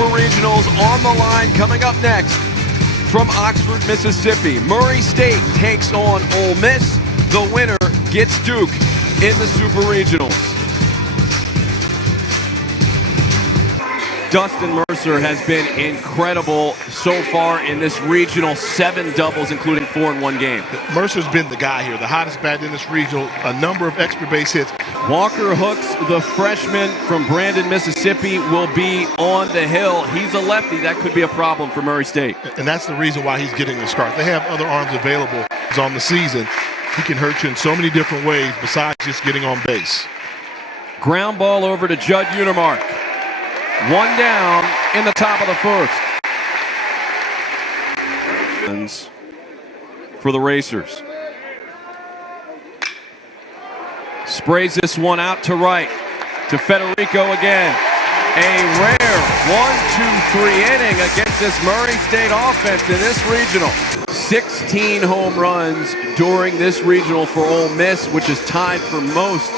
Super Regionals on the line coming up next from Oxford, Mississippi. Murray State takes on Ole Miss. The winner gets Duke in the Super Regionals. Dustin Mercer has been incredible so far in this regional. 7 doubles, including 4 in one game. Mercer's been the guy here, the hottest bat in this regional. A number of extra base hits. Walker Hooks, the freshman from Brandon, Mississippi, will be on the hill. He's a lefty. That could be a problem for Murray State. And that's the reason why he's getting the start. They have other arms available on the season. He can hurt you in so many different ways besides just getting on base. Ground ball over to Judd Unimark. 1 down in the top of the first. For the Racers. Sprays this one out to right. To Federico again. A rare 1-2-3 inning against this Murray State offense in this regional. 16 home runs during this regional for Ole Miss, which is tied for most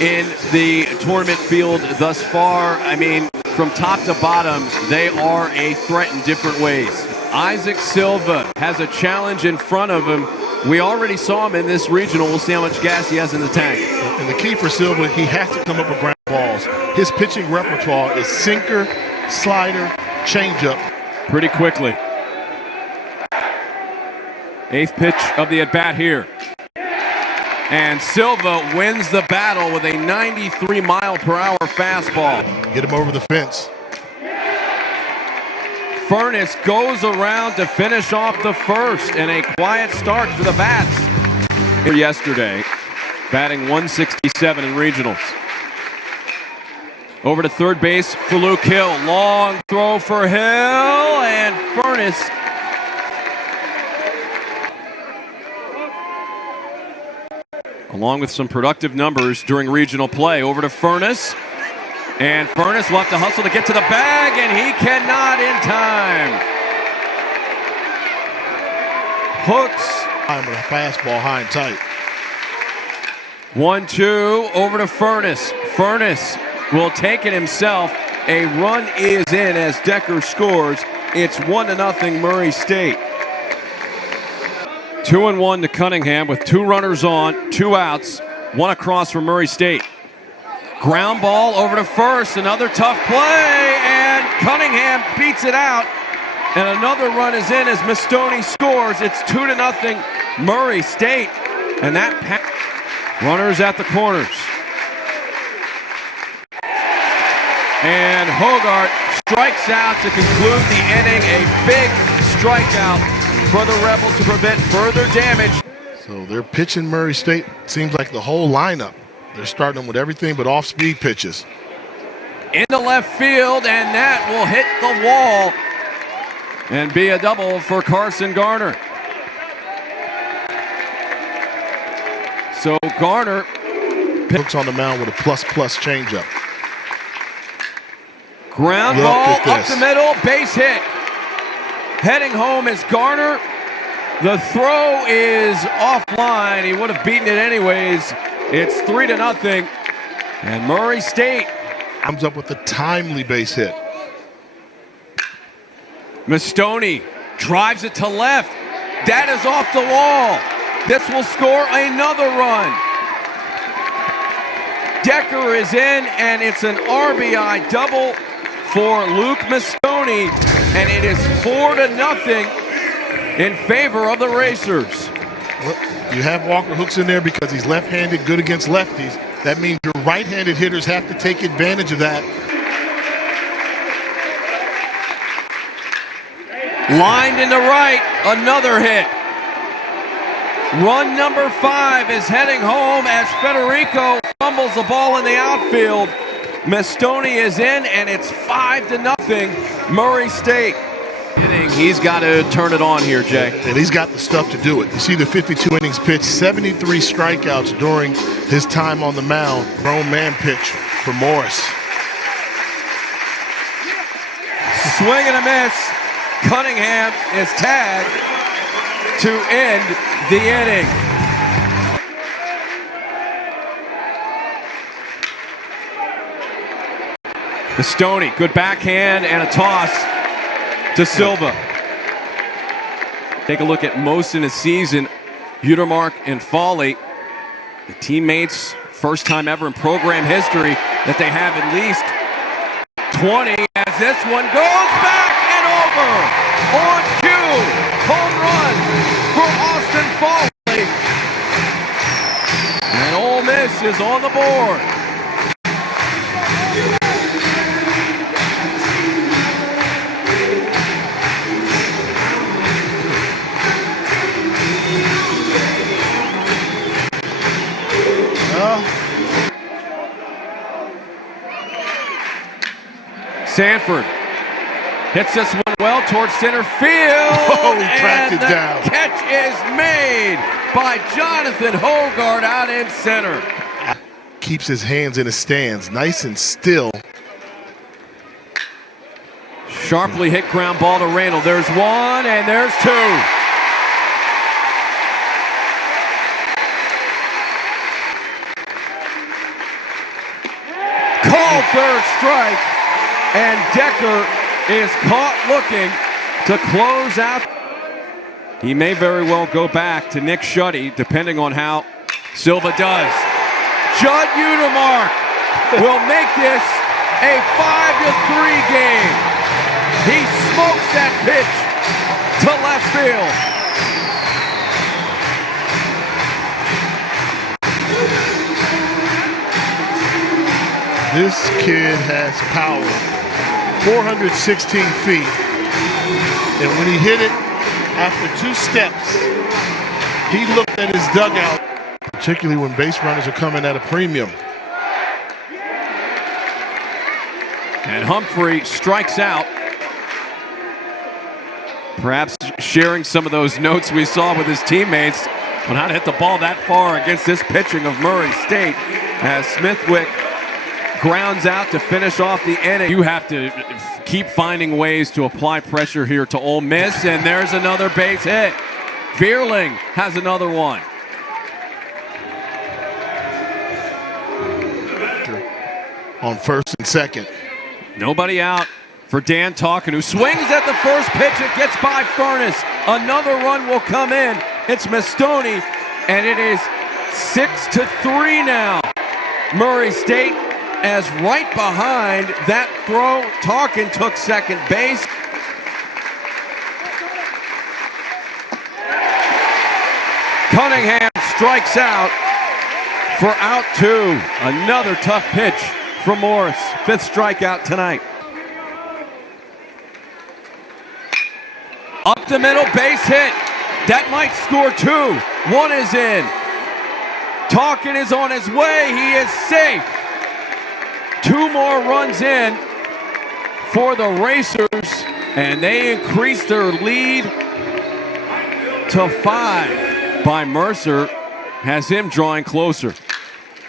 in the tournament field thus far. I mean, from top to bottom, they are a threat in different ways. Isaac Silva has a challenge in front of him. We already saw him in this regional. We'll see how much gas he has in the tank. And the key for Silva, he has to come up with ground balls. His pitching repertoire is sinker, slider, changeup. Pretty quickly. 8th pitch of the at-bat here. And Silva wins the battle with a 93-mile-per-hour fastball. Get him over the fence. Furness goes around to finish off the first, and a quiet start for the Bats. Yesterday, batting 167 in regionals. Over to third base for Luke Hill. Long throw for Hill, and Furness along with some productive numbers during regional play. Over to Furness. And Furness will have to hustle to get to the bag, and he cannot in time. Hooks. I'm with a fastball high and tight. 1-2 over to Furness. Furness will take it himself. A run is in as Decker scores. It's 1-0 Murray State. 2-1 to Cunningham with 2 runners on, 2 outs, 1 across for Murray State. Ground ball over to first, another tough play, and Cunningham beats it out. And another run is in as Mastoni scores. It's 2-0 Murray State. And that runners at the corners. And Hogarth strikes out to conclude the inning. A big strikeout for the Rebels to prevent further damage. So they're pitching Murray State. Seems like the whole lineup. They're starting them with everything but off-speed pitches. Into left field, and that will hit the wall and be a double for Carson Garner. So Garner Hooks on the mound with a plus changeup. Ground ball up the middle, base hit. Heading home is Garner. The throw is offline. He would have beaten it anyways. It's 3-0. And Murray State comes up with a timely base hit. Mastoni drives it to left. That is off the wall. This will score another run. Decker is in, and it's an RBI double for Luke Mastoni, and it is 4-0 in favor of the Racers. Well, you have Walker Hooks in there because he's left-handed, good against lefties. That means your right-handed hitters have to take advantage of that. Lined into right, another hit. Run number 5 is heading home as Federico fumbles the ball in the outfield. Mastoni is in, and it's 5-0 Murray State. He's got to turn it on here, Jay. And he's got the stuff to do it. You see the 52 innings pitched, 73 strikeouts during his time on the mound. Grown man pitch for Morris. Swing and a miss. Cunningham is tagged to end the inning. The Stoney, good backhand and a toss to Silva. Take a look at most in a season. Utermark and Foley, the teammates, first time ever in program history that they have at least 20 as this one goes back and over. On cue, home run for Austin Foley. And Ole Miss is on the board. Sanford hits this one well towards center field. Oh, he tracked it down. Catch is made by Jonathan Hogard out in center. Keeps his hands in his stands, nice and still. Sharply hit ground ball to Randall. There's one and there's two. Called third strike. And Decker is caught looking to close out. He may very well go back to Nick Shuddy, depending on how Silva does. Judd Utermark will make this a 5-3 game. He smokes that pitch to left field. This kid has power. 416 feet, and when he hit it after 2 steps, he looked at his dugout, particularly when base runners are coming at a premium. And Humphrey strikes out, perhaps sharing some of those notes we saw with his teammates on how to hit the ball that far against this pitching of Murray State, as Smithwick grounds out to finish off the inning. You have to keep finding ways to apply pressure here to Ole Miss, and there's another base hit. Vierling has another one. On first and second. Nobody out for Dan Talkin, who swings at the first pitch. It gets by Furness. Another run will come in. It's Mastoni, and it is 6-3 now. Murray State, as right behind that throw, Talkin took second base. Cunningham strikes out for out 2. Another tough pitch from Morris. 5th strikeout tonight. Up the middle, base hit. That might score 2. 1 is in. Talkin is on his way. He is safe. 2 more runs in for the Racers, and they increase their lead to 5 by Mercer, has him drawing closer.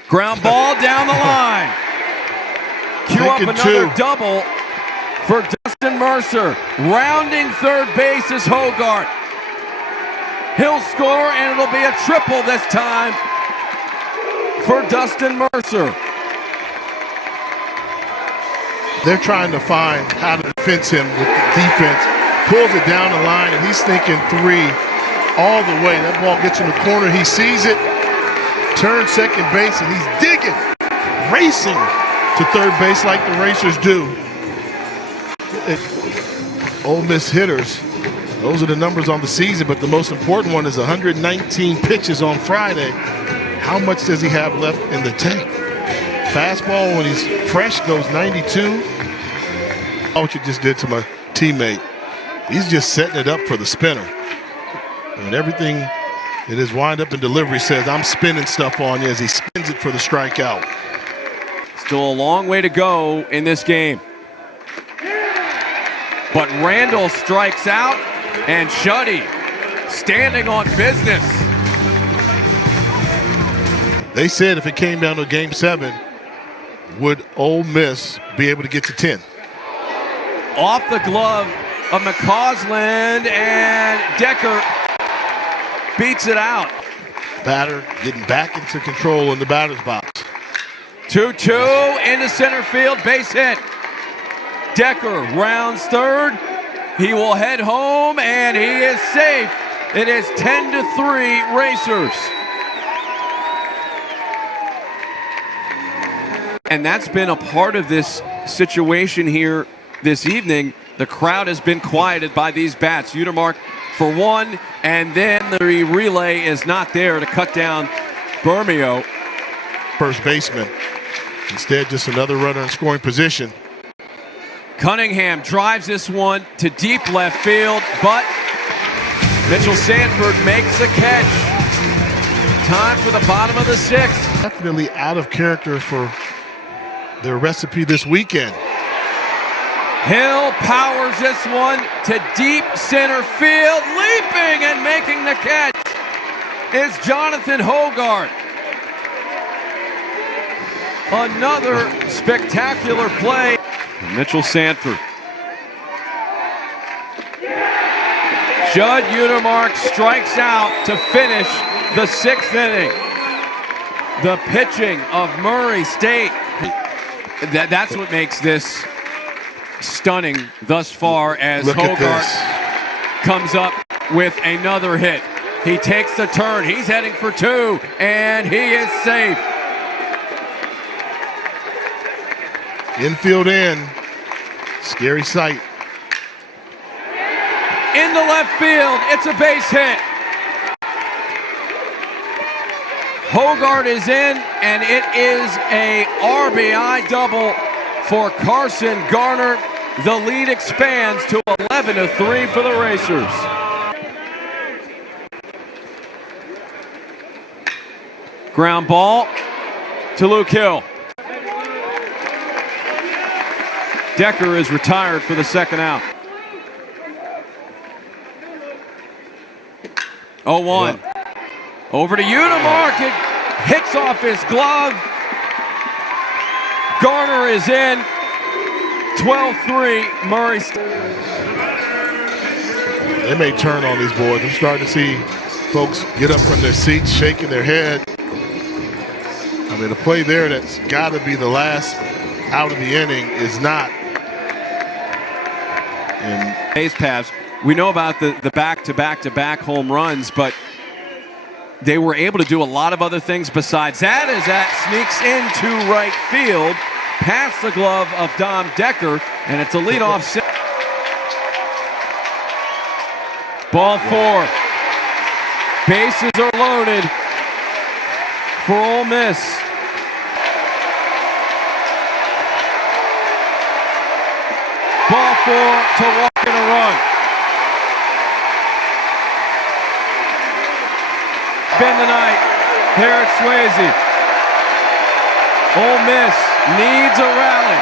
Ground ball down the line. Cue up another double for Dustin Mercer. Rounding third base is Hogard. He'll score, and it'll be a triple this time for Dustin Mercer. They're trying to find how to defense him with the defense. Pulls it down the line, and he's thinking 3 all the way. That ball gets in the corner. He sees it, turns second base, and he's digging, racing to third base like the Racers do. Ole Miss hitters, those are the numbers on the season, but the most important one is 119 pitches on Friday. How much does he have left in the tank? Fastball when he's fresh goes 92. What you just did to my teammate. He's just setting it up for the spinner. And everything in his windup and delivery says, I'm spinning stuff on you, as he spins it for the strikeout. Still a long way to go in this game. But Randall strikes out, and Shuddy standing on business. They said if it came down to Game 7, would Ole Miss be able to get to 10? Off the glove of McCausland, and Decker beats it out. Batter getting back into control in the batter's box. 2-2 into center field, base hit. Decker rounds third. He will head home, and he is safe. It is 10-3 Racers. And that's been a part of this situation here this evening. The crowd has been quieted by these bats. Utermark for one, and then the relay is not there to cut down Bermeo. First baseman. Instead, just another runner in scoring position. Cunningham drives this one to deep left field, but Mitchell Sanford makes the catch. Time for the bottom of the sixth. Definitely out of character for their recipe this weekend. Hill powers this one to deep center field. Leaping and making the catch is Jonathan Hogart. Another spectacular play. Mitchell Sanford. Judd Utermark strikes out to finish the sixth inning. The pitching of Murray State. That's what makes this stunning thus far, as Hogart comes up with another hit. He takes the turn. He's heading for two, and he is safe. Infield in. Scary sight. In the left field, it's a base hit. Hogart is in, and it is a RBI double for Carson Garner. The lead expands to 11-3 for the Racers. Ground ball to Luke Hill. Decker is retired for the second out. 0-1. Over to Utermark. It hits off his glove. Garner is in. 12-3 Murray. They may turn on these boys. I'm starting to see folks get up from their seats, shaking their head. I mean, a play there that's got to be the last out of the inning is not. And base paths. We know about the back-to-back-to-back home runs, but they were able to do a lot of other things besides that, as that sneaks into right field, past the glove of Dom Decker, and it's a leadoff. Ball four. Bases are loaded for Ole Miss. Ball four to walk in a run. Bend the night here at Swayze. Ole Miss needs a rally.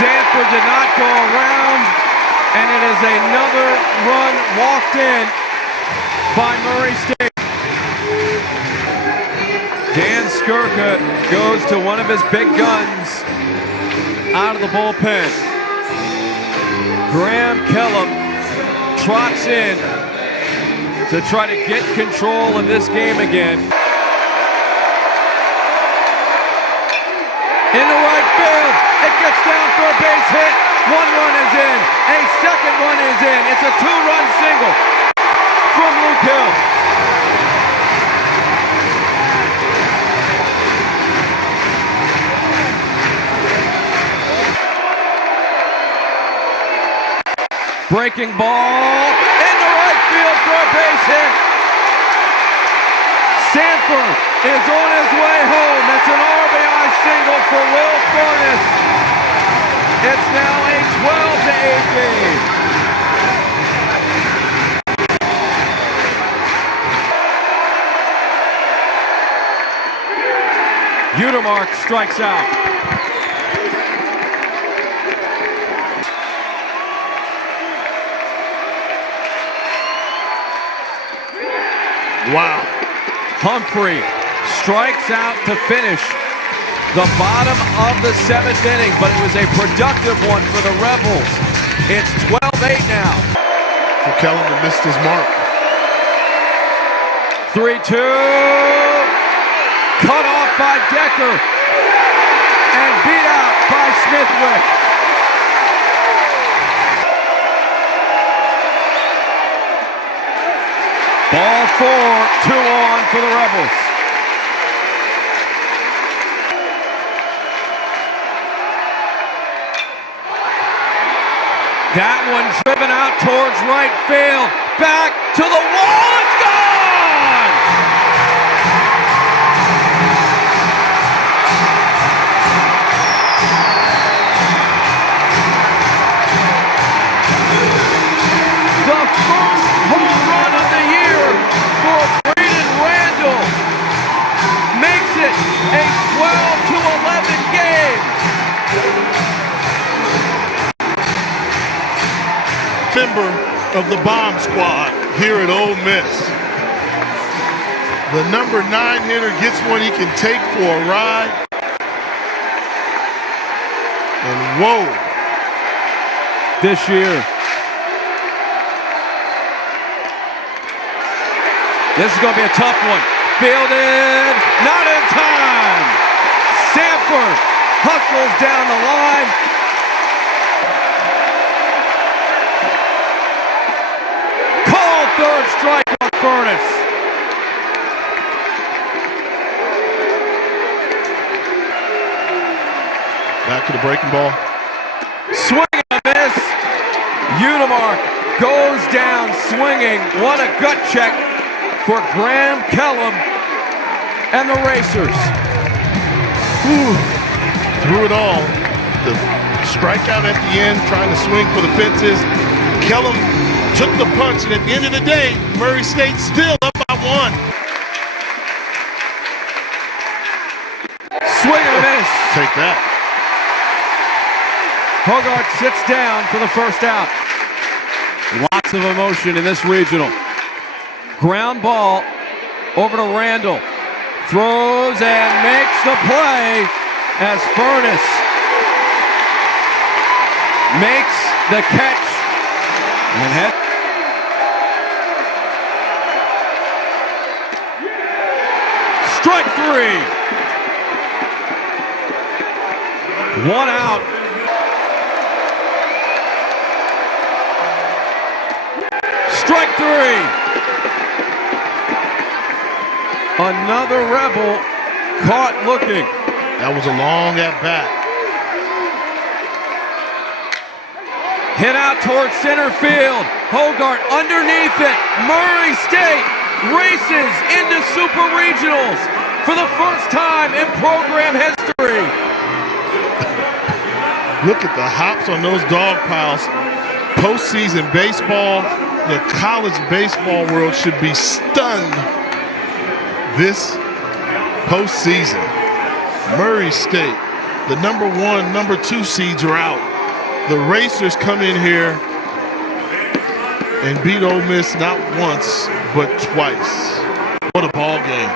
Sanford did not go around, and it is another run walked in by Murray State. Dan Skirka goes to one of his big guns out of the bullpen. Graham Kellum trots in to try to get control of this game again. In the right field, it gets down for a base hit. One run is in, a second one is in. It's a two-run single from Luke Hill. Breaking ball in the right field for a base hit. Sanford is on his way home. It's an RBI single for Will Furness. It's now a 12-8 game. Utermark strikes out. wow. Humphrey strikes out to finish the bottom of the seventh inning, but it was a productive one for the Rebels. It's 12-8 now. Kellum missed his mark. 3-2. Cut off by Decker. and beat out by Smithwick. Ball 4, 2 on for the Rebels. That one driven out towards right field. Back to the wall. It's gone! The first home run of the year for Braden Randall makes it a 12-11 game. Member of the bomb squad here at Ole Miss. The number 9 hitter gets one he can take for a ride. And whoa. This year. This is going to be a tough one. Fielded, not in time. Sanford hustles down the line. Third strike on Furness. Back to the breaking ball. Swing and a miss. Unimark goes down swinging. What a gut check for Graham Kellum and the Racers. Through it all. The strikeout at the end, trying to swing for the fences. Kellum took the punch, and at the end of the day, Murray State still up by 1. Swing and a miss. Take that. Hogarth sits down for the first out. Lots of emotion in this regional. Ground ball over to Randall. Throws and makes the play as Furness makes the catch and head. Strike 3. 1 out. Strike 3. Another Rebel caught looking. That was a long at bat. Hit out towards center field. Hogarth underneath it. Murray State races into Super Regionals for the first time in program history. Look at the hops on those dog piles. Postseason baseball, the college baseball world should be stunned this postseason. Murray State, the number 1, number 2 seeds are out. The Racers come in here and beat Ole Miss not once, but twice. What a ball game.